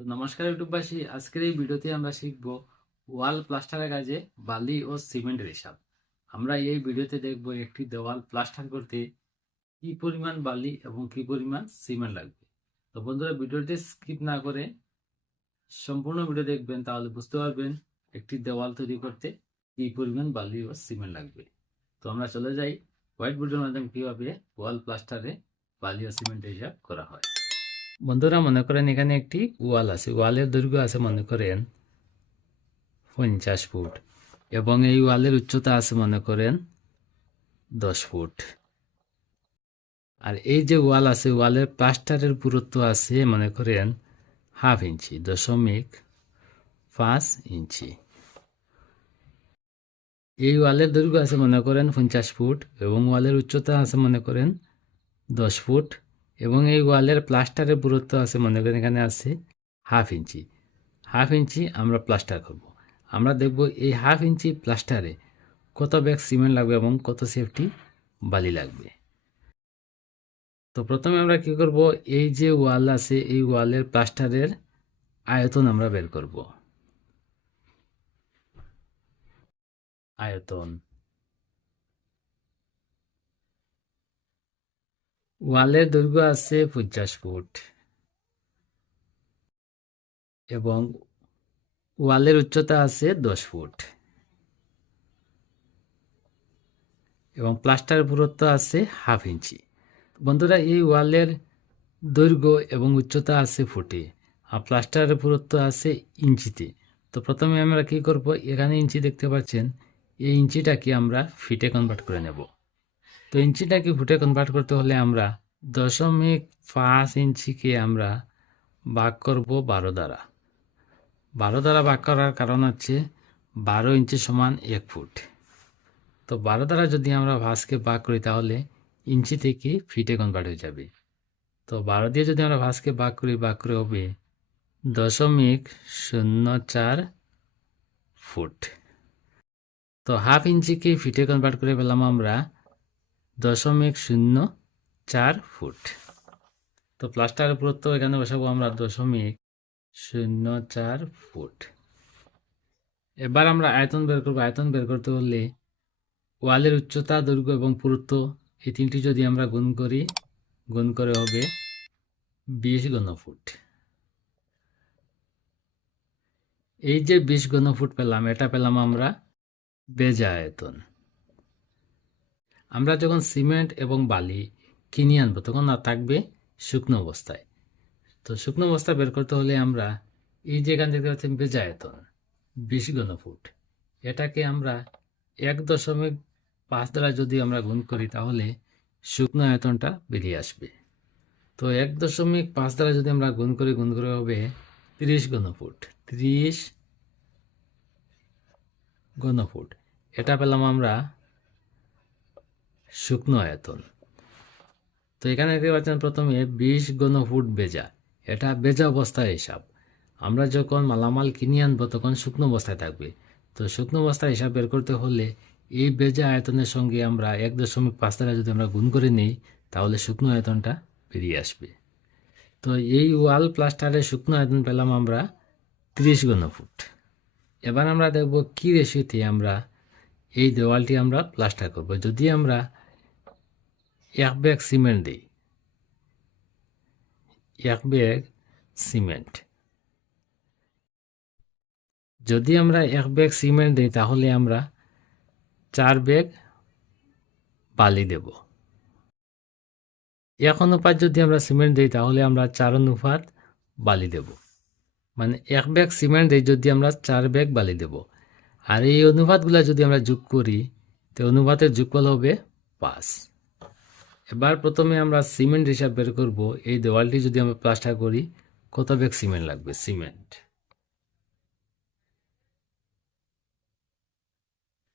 তো নমস্কার ইউটিউববাসী, আজকের এই ভিডিওতে আমরা শিখব ওয়াল প্লাস্টারের কাজে বালি ও সিমেন্টের হিসাব। আমরা এই ভিডিওতে দেখব একটি দেওয়াল প্লাস্টার করতে কি পরিমাণ বালি এবং কি পরিমাণ সিমেন্ট লাগবে। তো বন্ধুরা, ভিডিওটি স্কিপ না করে সম্পূর্ণ ভিডিও দেখবেন, তাহলে বুঝতে পারবেন একটি দেওয়াল তৈরি করতে কি পরিমাণ বালি ও সিমেন্ট লাগবে। তো আমরা চলে যাই হোয়াইট বোর্ডের মাধ্যমে কীভাবে ওয়াল প্লাস্টারে বালি ও সিমেন্টের হিসাব করা হয়। বন্ধুরা, মনে করেন এখানে একটি ওয়াল আছে। ওয়ালের দৈর্ঘ্য আছে মনে করেন পঞ্চাশ ফুট এবং এই ওয়ালের উচ্চতা আছে মনে করেন দশ ফুট। আর এই যে ওয়াল আছে, ওয়ালের প্লাস্টারের পুরুত্ব আছে মনে করেন হাফ ইঞ্চি, দশমিক পাঁচ ইঞ্চি। এই ওয়ালের দৈর্ঘ্য আছে মনে করেন পঞ্চাশ ফুট এবং ওয়ালের উচ্চতা আছে মনে করেন দশ ফুট। এবং এই ওয়ালের প্লাস্টারের দূরত্ব আছে, মনে করেন এখানে আছে হাফ ইঞ্চি। হাফ ইঞ্চি আমরা প্লাস্টার করব। আমরা দেখব এই হাফ ইঞ্চি প্লাস্টারে কত ব্যাগ সিমেন্ট লাগবে এবং কত সেফটি বালি লাগবে। তো প্রথমে আমরা কি করব? এই যে ওয়াল আছে, এই ওয়ালের প্লাস্টারের আয়তন আমরা বের করব। আয়তন। ওয়ালের দৈর্ঘ্য আছে পঞ্চাশ ফুট। এবং ওয়ালের উচ্চতা আছে দশ ফুট। এবং প্লাস্টার পুরত্ব আছে হাফ ইঞ্চি। বন্ধুরা, এই ওয়ালের দৈর্ঘ্য এবং উচ্চতা আছে ফুটে। আর প্লাস্টারের পুরত্ব আছে ইঞ্চিতে। তো প্রথমে আমরা কি করব? এখানে ইঞ্চি দেখতে পাচ্ছেন। এই ইঞ্চিটাকে আমরা ফিটে কনভার্ট করে নেব। তো ইঞ্চিটাকে ফুটে কনভার্ট করতে হলে আমরা দশমিক পাঁচ ইঞ্চিকে আমরা ভাগ করব বারো দ্বারা। বারো দ্বারা ভাগ করার কারণ হচ্ছে বারো ইঞ্চি সমান এক ফুট। তো বারো দ্বারা যদি আমরা ভাঁজকে ভাগ করি তাহলে ইঞ্চি থেকে ফিটে কনভার্ট হয়ে যাবে। তো বারো দিয়ে যদি আমরা ভাঁজকে ভাগ করি, ভাগ করে হবে দশমিক শূন্য চার ফুট। তো হাফ ইঞ্চিকে ফিটে কনভার্ট করে পেলাম আমরা দশমিক শূন্য চার ফুট। তো প্লাস্টারের পুরত্ব এখানে বসাবো আমরা দশমিক শূন্য চার ফুট। এবার আমরা আয়তন বের করব। আয়তন বের করতে হলে ওয়ালের উচ্চতা, দৈর্ঘ্য এবং পুরুত্ব এই তিনটি যদি আমরা গুণ করি, গুণ করে হবে বিশ ঘনফুট। এই যে বিশ ঘনফুট পেলাম, এটা পেলাম আমরা বেজা আয়তন। আমরা যখন সিমেন্ট এবং বালি কিনে আনব, তখন না থাকবে শুকনো অবস্থায়। তো শুকনো অবস্থা বের করতে হলে আমরা এই যে এখান দেখতে পাচ্ছেন বেজা আয়তন বিশ ঘনফুট এটাকে আমরা এক দশমিক পাঁচ দ্বারা যদি আমরা গুণ করি, তাহলে শুকনো আয়তনটা বেরিয়ে আসবে। তো এক দশমিক পাঁচ দ্বারা যদি আমরা গুণ করি, গুণ করে হবে তিরিশ ঘনফুট তিরিশ ঘনফুট এটা পেলাম আমরা শুকনো আয়তন। তো এখানে দেখতে পাচ্ছেন প্রথমে বিশ ঘনফুট বেজা। এটা বেজা অবস্থায় হিসাব। আমরা যখন মালামাল কিনে আনব, তখন শুকনো অবস্থায় থাকবে। তো শুকনো অবস্থায় হিসাব বের করতে হলে এই বেজা আয়তনের সঙ্গে আমরা এক দশমিক পাঁচ যদি আমরা গুণ করে নিই, তাহলে শুকনো আয়তনটা বেরিয়ে আসবে। তো এই ওয়াল প্লাস্টারের শুকনো আয়তন পেলাম আমরা ত্রিশ ঘনফুট এবার আমরা দেখব কী রেশিওতে আমরা এই দেওয়ালটি আমরা প্লাস্টার করব। যদি আমরা এক ব্যাগ সিমেন্ট দিই। এক ব্যাগ সিমেন্ট। যদি আমরা এক ব্যাগ সিমেন্ট দিই, তাহলে আমরা চার ব্যাগ বালি দেব। এক অনুপাত যদি আমরা সিমেন্ট দিই, তাহলে আমরা চার অনুপাত বালি দেব। মানে এক ব্যাগ সিমেন্ট দিই, যদি আমরা চার ব্যাগ বালি দেব। আর এই অনুপাতগুলো যদি আমরা যোগ করি, তো অনুপাতের যোগফল হবে পাঁচ। এবার প্রথমে আমরা সিমেন্ট হিসাব বের করব। এই দেওয়ালটি যদি আমরা প্লাস্টার করি, কত ব্যাগ সিমেন্ট লাগবে? সিমেন্ট।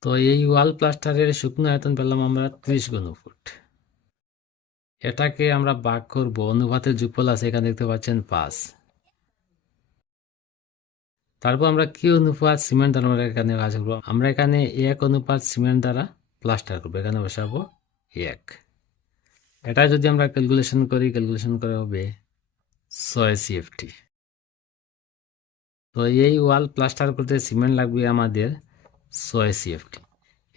তো এই ওয়াল প্লাস্টারের শুকনো আয়তন পেলাম আমরা ত্রিশ ঘনফুট। এটাকে আমরা ভাগ করব, অনুপাতের যুগফল আছে, এখানে দেখতে পাচ্ছেন পাঁচ। তারপর আমরা কি অনুপাত সিমেন্ট দ্বারা আমরা এখানে কাজ করব? আমরা এখানে এক অনুপাত সিমেন্ট দ্বারা প্লাস্টার করব, এখানে বসাবো এক। এটা যদি আমরা ক্যালকুলেশন করি ক্যালকুলেশন করে হবে ছয় সিএফটি তো এই ওয়াল প্লাস্টার করতে সিমেন্ট লাগবে আমাদের ছয় সিএফটি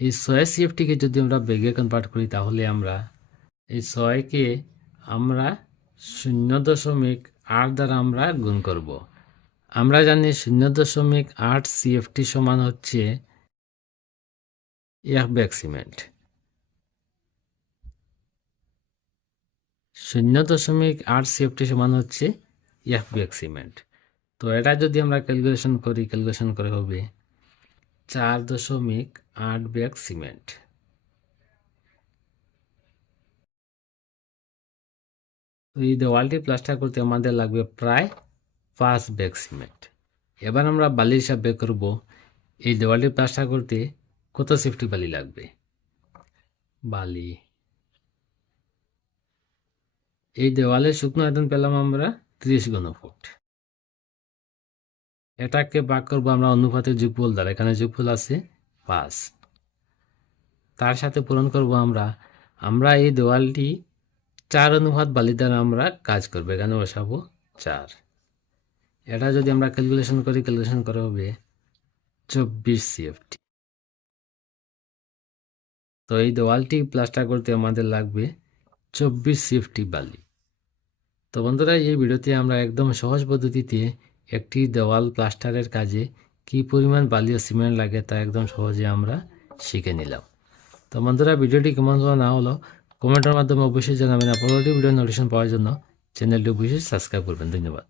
এই ছয় সিএফটিকে যদি আমরা বেগে কনভার্ট করি, তাহলে আমরা এই ছয়কে আমরা শূন্য দশমিক আট দ্বারা আমরা গুণ করব। আমরা জানি শূন্য দশমিক আট সিএফটি সমান হচ্ছে এক ব্যাগ সিমেন্ট শূন্য দশমিক আট সিএফটি সমান হচ্ছে এক ব্যাগ সিমেন্ট তো এটা যদি আমরা ক্যালকুলেশন করি ক্যালকুলেশন করে হবে চার দশমিক আট ব্যাগ সিমেন্ট এই দেওয়ালটি প্লাস্টার করতে আমাদের লাগবে প্রায় পাঁচ ব্যাগ সিমেন্ট এবার আমরা বালির হিসাব বের করব। এই দেওয়ালটি প্লাস্টার করতে কত সেফটি বালি লাগবে? বালি। এই দেওয়ালের শুকনো আয়তন পেলাম আমরা ত্রিশ ঘনফুট। এটাকে ভাগ করব আমরা অনুপাতের যোগফল দ্বারা, এখানে যোগফল আছে পাঁচ। তার সাথে পূরণ করব আমরা আমরা এই দেওয়ালটি চার অনুপাত বালি দ্বারা আমরা কাজ করব, এখানে বসাবো চার। এটা যদি আমরা ক্যালকুলেশন করি ক্যালকুলেশন করা হবে চব্বিশ সিএফটি তো এই দেওয়ালটি প্লাস্টার করতে আমাদের লাগবে চব্বিশ সিএফটি বালি। তো বন্ধুরা, এই ভিডিওতে আমরা একদম সহজ পদ্ধতিতে একটি দেওয়াল প্লাস্টারের কাজে কি পরিমাণ বালি ও সিমেন্ট লাগে তা একদম সহজে আমরা শিখে নিলাম। তো বন্ধুরা, ভিডিওটি কেমন না হলো, কমেন্টের মাধ্যমে অবশ্যই জানাবেন। আর ভিডিও নোটিফিকেশন পাওয়ার জন্য চ্যানেলটি অবশ্যই সাবস্ক্রাইব করবেন। ধন্যবাদ।